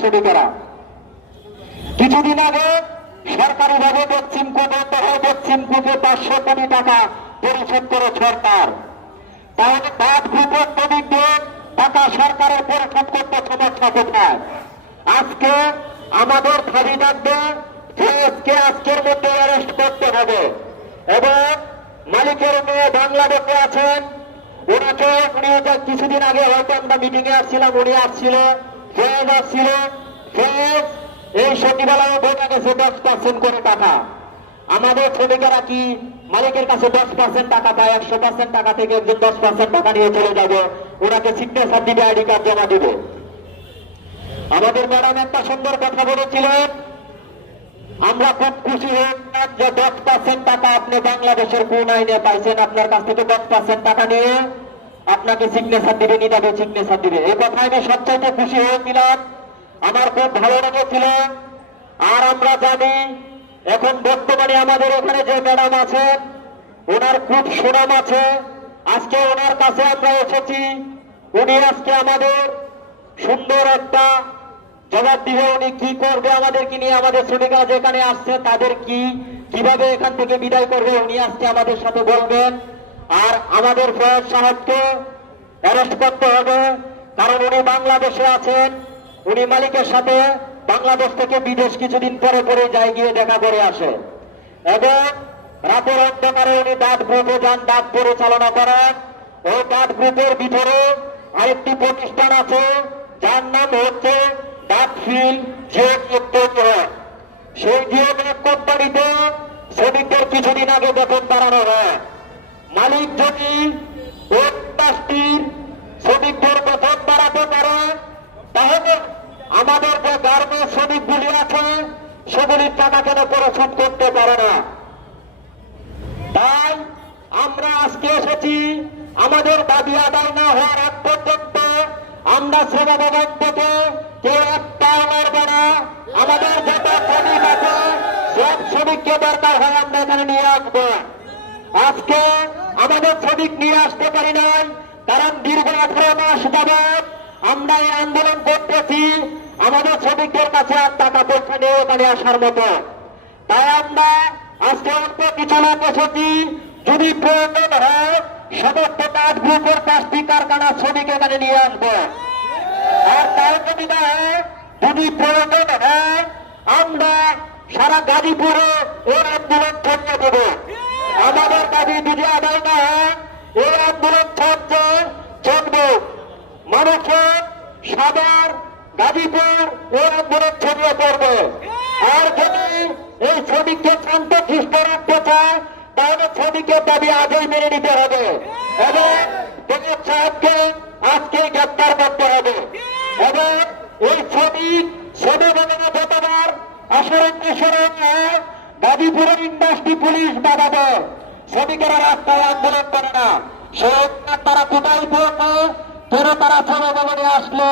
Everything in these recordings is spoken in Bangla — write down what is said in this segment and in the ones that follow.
শ্রমিকেরা কিছুদিন আগে সরকারি ভাবে পশ্চিম তখন পশ্চিম কোটে পাঁচশো কোটি টাকা পরিশোধ করে সরকার। তাহলে বাদ গ্রুপের শ্রমিকদের টাকা সরকারের পরিশোধ করতে সমস্যা কোথায়? আজকে আমাদের খালি থাকবে আজকের মধ্যে অ্যারেস্ট করতে হবে। এবং মালিকের মেয়ে বাংলাদেশে আছেন। ওনাকে, উনি কিছুদিন আগে হয়তো আমরা মিটিংয়ে আসছিলাম, উনি আসছিল। ফেজ আসছিল ফেজ এই সচিবালয়ে বোঝা গেছে দশ পার্সেন্ট করে টাকা। আমাদের শ্রমিকেরা কি মালিকের কাছে দশ পার্সেন্ট টাকা পায়, একশো পার্সেন্ট টাকা থেকে একজন দশ পার্সেন্ট টাকা নিয়ে চলে যাবে, ওনাকে সিগনেচার দিবে, আইডি কার্ড জমা দিবে। আমাদের ম্যাডাম একটা সুন্দর কথা বলেছিলেন, আমরা খুব খুশি হলাম যে দশ পার্সেন্ট টাকা আপনি বাংলাদেশের কোন আইনে পাইছেন, আপনার কাছ থেকে দশ পার্সেন্ট টাকা নিয়ে। আপনাকে সিগনেচার দিবে নিদাবে সিগনেচার দিবে। এই কথা আমি সবচাইতে খুশি হয়েছিলাম। আমার খুব ভালো লেগেছিল। আর আমরা জানি, এখন বর্তমানে আমাদের এখানে যে ম্যাডাম আছেন, ওনার খুব সুনাম আছে। আজকে ওনার কাছে আমরা এসেছি। উনি আজকে আমাদের সুন্দর একটা জবাব দিবে। উনি কি করবে আমাদেরকে নিয়ে, আমাদের শ্রমিকরা যেখানে আসছে, তাদের কি, কীভাবে এখান থেকে বিদায় করবে, উনি আজকে আমাদের সাথে বলবেন। আর আমাদের ফয়েজ সাহেবকে অ্যারেস্ট করতে হবে, কারণ উনি বাংলাদেশে আছেন, উনি মালিকের সাথে বাংলাদেশ থেকে বিদেশ কিছুদিন পরে পরে যায় গিয়ে দেখা করে আসে। এবং রাতের অন্ধকারে উনি ডাক গ্রুপে যান, ডাক পরিচালনা করেন। ওই ডাক গ্রুপের ভিতরে আরেকটি প্রতিষ্ঠান আছে, যার নাম হচ্ছে ডাকফিল জিও সেই জিও কোম্পানিতে শ্রমিকদের কিছুদিন আগে বেতন বাড়ানো হয়। মালিক যদি ওই কাজটির শ্রমিকদের বেতন বাড়াতে পারে তাহলে আমাদের যে গার্মেন্ট শ্রমিকগুলি আছে সেগুলির টাকা কেন পরিশোধ করতে পারে না। তাই আমরা আজকে এসেছি, আমাদের দাবি আদায় না হওয়ার আগ পর্যন্ত আমরা ভবন থেকে কেউ একটা লড়বে না। আমাদের যত শ্রমিক আছে, সব শ্রমিককে দরকার হয় আমরা এখানে নিয়ে আসব। আজকে আমাদের শ্রমিক নিয়ে আসতে পারি নাই, কারণ দীর্ঘ আঠারো মাস যাবৎ আমরা এই আন্দোলন করতেছি। আমাদের শ্রমিকদের কাছে আর টাকা পয়সা নিয়ে ওখানে আসার মতো। তাই আমরা আজকে অল্প কিছু লোক এসেছি, যদি প্রয়োজন হয়, সমস্ত কাজ গ্রুপের পাঁচটি কারখানা শ্রমিক এখানে নিয়ে আসব। আর তাও যদি না হয়, যদি প্রয়োজন হয়, আমরা সারা গাজীপুরে এর আন্দোলন ছড়িয়ে দেব। আমাদের দাবি যদি আদায় না, এই আন্দোলন চলছে চলবে মানুষের সাভার গাজীপুর এই আন্দোলন ছড়িয়ে পড়বে। আর যদি এই শ্রমিককে শান্ত খ্রিস্ট রাখতে চায়, তাহলে শ্রমিকের দাবি আগেই মেনে নিতে হবে। এবং দেবের সাহেবকে আজকে গ্রেপ্তার করতে হবে। এবং এই শ্রমিক শ্রমিকরা যতবার আসরণ আসরণ গাজীপুরের ইন্ডাস্ট্রি পুলিশ বাধা শ্রমিকেরা রাস্তায় আন্দোলন করে না। সেই তারা কোথায় পড়বে কেন তারা শ্রমভবনে আসলে?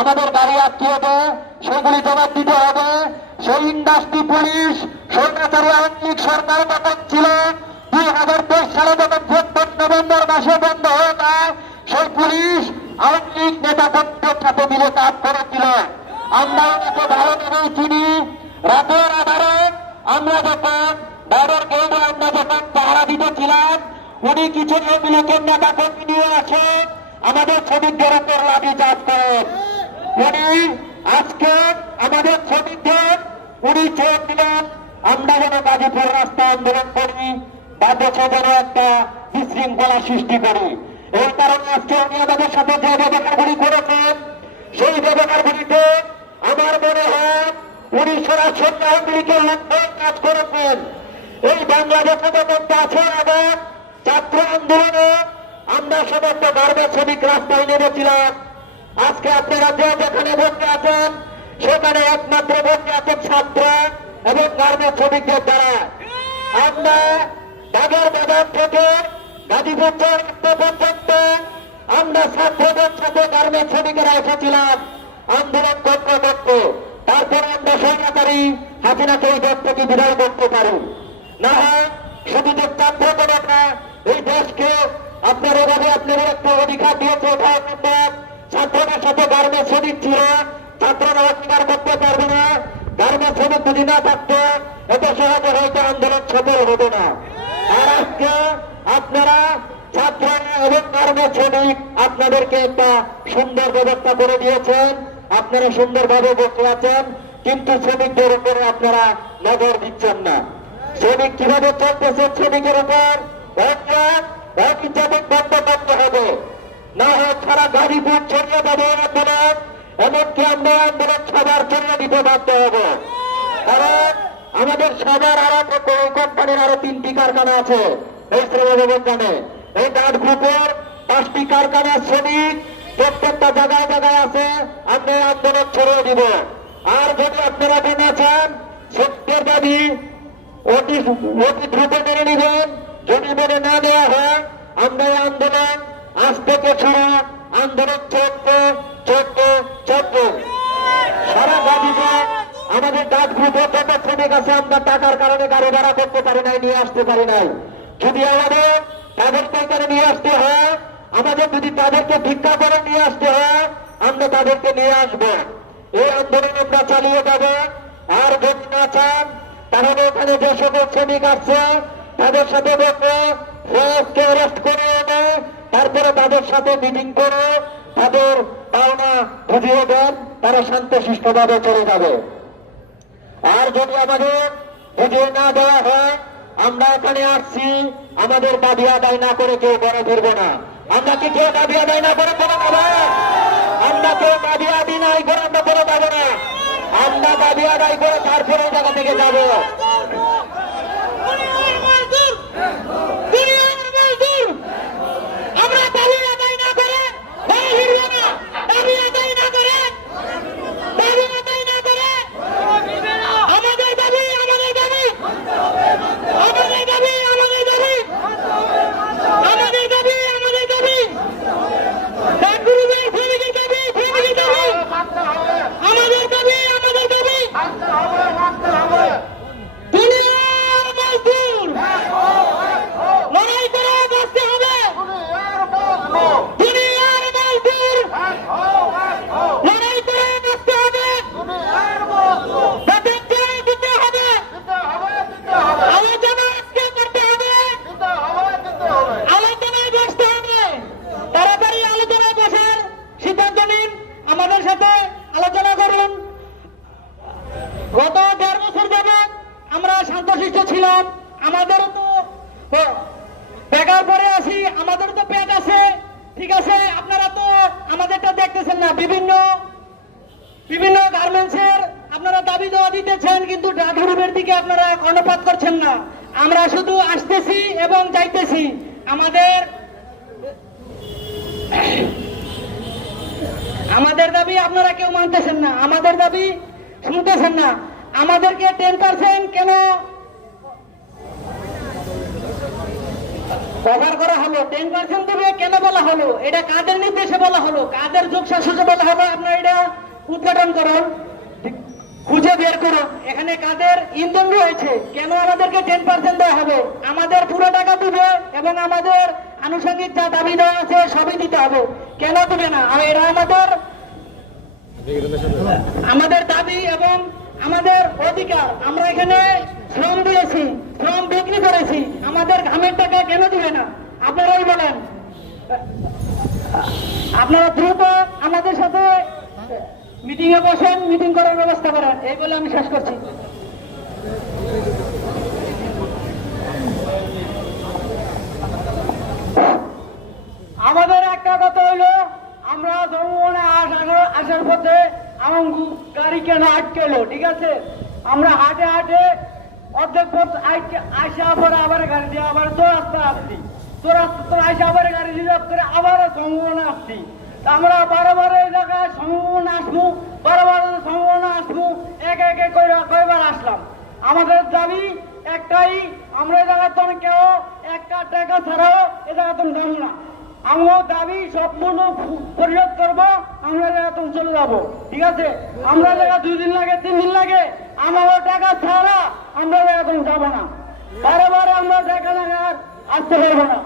আমাদের গাড়ি আটকিয়ে দেয় সেগুলি জবাব দিতে হবে। সেই ইন্ডাস্ট্রি পুলিশ সরকারি আওয়ামী সরকার যখন ছিল, দুই হাজার তেইশ সালে যখন ভোট নভেম্বর মাসে বন্ধ হয়ে যায়, সেই পুলিশ আওয়ামী লীগ নেতা কর্মীদের সাথে মিলে কাজ করেছিল। আমরা ওনাকে ভালোভাবেই চিনি। রাতের আধারে আমরা যখন বাইরের গেটে আমরা যখন পাহারা দিতেছিলাম উনি কিছু লীগের নেতা কর্মী নিয়ে আসে আমাদের শ্রমিকদের উপর লাঠি চাষ করেন। উনি আজকে আমাদের শ্রমিকদের উনি চেয়ে দিলেন। আমরা যেন গাজীপুর রাস্তা আন্দোলন করি বা দেশে যেন একটা বিশৃঙ্খলা সৃষ্টি করি। এই কারণে আজকে উনি আমাদের সাথে যে ব্যবহারগুলি করেছেন, সেই ব্যবহারগুলিতে আমার মনে হয় উনি সরাসরি আওয়ামী লীগের কাজ করেছেন। এই বাংলাদেশে যখন পাঁচই আগস্ট ছাত্র আন্দোলনে আমরা সমস্ত গার্মেন্ট শ্রমিক রাস্তায় নেমেছিলাম। আজকে আপনারা যে যেখানে বসে আছেন, সেখানে একমাত্র বসে আছেন ছাত্র এবং গার্মেন্ট শ্রমিকদের দ্বারা। আমরা বাজার বাজার থেকে গাজীপুর পর্যন্ত আমরা ছাত্রদের সাথে গার্মেন্ট শ্রমিকেরা এসেছিলাম। আন্দোলন করতে। তারপরে আমরা সরকারি হাসিনাকে এই দেশ বিদায় করতে পারি। না হয় শুধু দেখতাম প্রবণতা এই দেশকে আপনার এভাবে আপনার একটা অধিকার দিয়েছে ছাত্রদের সাথে গার্মেন্টস শ্রমিক ছিল। ছাত্ররা অস্বীকার করতে পারবে না। গার্মেন্টস শ্রমিক যদি না থাকতো এত সহজে হয়তো আন্দোলন সফল হতো না। আর আজকে আপনারা ছাত্ররা এবং গার্মেন্টস শ্রমিক আপনাদেরকে একটা সুন্দর ব্যবস্থা করে দিয়েছেন। আপনারা সুন্দরভাবে বসে আছেন কিন্তু শ্রমিকদের উপরে আপনারা নজর দিচ্ছেন না। শ্রমিক কীভাবে চলতেছে শ্রমিকের উপর? আমাদের কোম্পানির আরও তিনটি কারখানা আছে পাঁচটি কারখানার শ্রমিক প্রত্যেকটা জায়গায় জায়গায় আছে, আমরা আন্দোলন ছড়িয়ে দিব। আর যদি আপনারা জানা চান সত্যের দাবি অতি অতি দ্রুত মেনে নেবেন। যদি মেনে না দেওয়া হয়, আমরা আন্দোলন আজ থেকে শুরু। আন্দোলন চলবে চলবে চলবে। সারা গাড়িতে আমাদের ডাক গ্রুপে যত শ্রমিক আছে, আমরা টাকার কারণে গাড়ি ভাড়া করতে পারি নাই, নিয়ে আসতে পারি নাই। যদি আমাদের এখানে নিয়ে আসতে হয় আমাদের যদি তাদেরকে ভিক্ষা করে নিয়ে আসতে হয়, আমরা তাদেরকে নিয়ে আসব। এই আন্দোলন আমরা চালিয়ে যাব। আর যদি না চান, তাহলে এখানে যে সকল শ্রমিক আসছে, তাদের সাথে বসে ফেসকে অ্যারেস্ট করে এনে তারপরে তাদের সাথে মিটিং করে তাদের পাওনা বুঝিয়ে দেন, তারা শান্তশিষ্টভাবে চলে যাবে। আর যদি আমাদের বুঝিয়ে না দেওয়া হয়, আমরা এখানে আসছি, আমাদের দাবি আদায় না করে কেউ বড় ফিরবো না। আমরা কি কেউ দাবি আদায় না করে কোনো পাবো আমরা কেউ দাবি আদি নাই করে আমরা কোনো পাবো না। আমরা দাবি আদায় করে তারপরে জায়গা থেকে যাব দুনিয়ার মজদুর দুনিয়ার মজদুর আমরা দাবি আদায় না করে ভয় ফিরব না দাবি আদায় না করে দাবি আদায় না করে আমাদের দাবি আমাদের দাবি আমাদের দাবি আমাদের দাবি আমাদের দাবি আমাদের দাবি ডাক্তারের ফ্যামিলি দাবি ফ্যামিলি দাবি আমাদের দাবি আমাদের দাবি দুনিয়ার মজদুর লড়াই করে বাঁচতে হবে দুনিয়ার মজদুর লড়াই করে বাঁচতে হবে তাদের জয় দিতে হবে আলোচনা আজকে করতে হবে আলোচনায় বসতে হবে তাড়াতাড়ি আলোচনায় বসার সিদ্ধান্ত নিন আমাদের সাথে আলোচনা করুন গত দেড় বছর যাবৎ আমরা শান্তশিষ্ট ছিলাম। আমাদেরও তো পরে আছি আমাদেরও তো পেট আছে, ঠিক আছে? আপনারা তো আমাদেরটা দেখতেছেন না। বিভিন্ন বিভিন্ন গার্মেন্টসের আপনারা দাবি দেওয়া দিতেছেন, কিন্তু ডাকুরুমের দিকে আপনারা কর্ণপাত করছেন না। আমরা শুধু আসতেছি এবং যাইতেছি। আমাদের আমাদের দাবি আপনারা কেউ মানতেছেন না। আমাদের দাবি শুনতেছেন না। আমাদেরকে টেন পার্সেন্ট কেন কভার করা হলো? টেন পার্সেন্ট দেবে কেন বলা হলো? এটা কাদের নির্দেশে বলা হলো? কাদের যোগ শাসনে বলা হলো আপনার এটা উদ্ঘাটন করুন, খুঁজে বের করুন। এখানে কাদের ইন্ধন রয়েছে? কেন আমাদেরকে টেন পার্সেন্ট দেওয়া হবে? আমাদের পুরো টাকা দিবে এবং আমাদের আনুষঙ্গিক যা দাবি দেওয়া আছে সবই দিতে হবে। কেন দিবে না? এরা আমাদের আমাদের দাবি এবং আমাদের অধিকার, আমরা এখানে শ্রম দিয়েছি, শ্রম বিক্রি করেছি, আমাদের ঘামের টাকা কেন দিবে না? আপনারাই বলেন। আপনারা দ্রুত আমাদের সাথে মিটিং এ বসেন মিটিং করার ব্যবস্থা করেন, এই বলে আমি শেষ করছি আমাদের একটা কথা হইল আমরা জনগণে আসার আসার পথে আমার গু- গাড়ি কেন আটকেলো ঠিক আছে আমরা হাটে হাটে অর্ধেক পথ আইকে- আইসা পরে আবার গাড়ি দিয়ে আবার তো রাস্তা আসছি। তো রাস্তা তো আইসা আবার গাড়ি রিজার্ভ করে আবার জনগণে আসছি। আমরা বারে বারে এই জায়গায় সংগঠন আসব বারে বারে সংগঠন আসব, এক এক কয়বার আসলাম। আমাদের দাবি একটাই, আমরা এই জায়গায় তো কেউ, একটা টাকা ছাড়াও এ জায়গায় তো যাব না। আমার দাবি সম্পূর্ণ পরিশোধ করব, আমরা জায়গা তুমি চলে যাব। ঠিক আছে? আমরা জায়গা দুই দিন লাগে, তিন দিন লাগে আমার টাকা ছাড়া আমরা জায়গা তুমি যাব না। বারে বারে আমরা দেখা লাগা আসতে পারব না।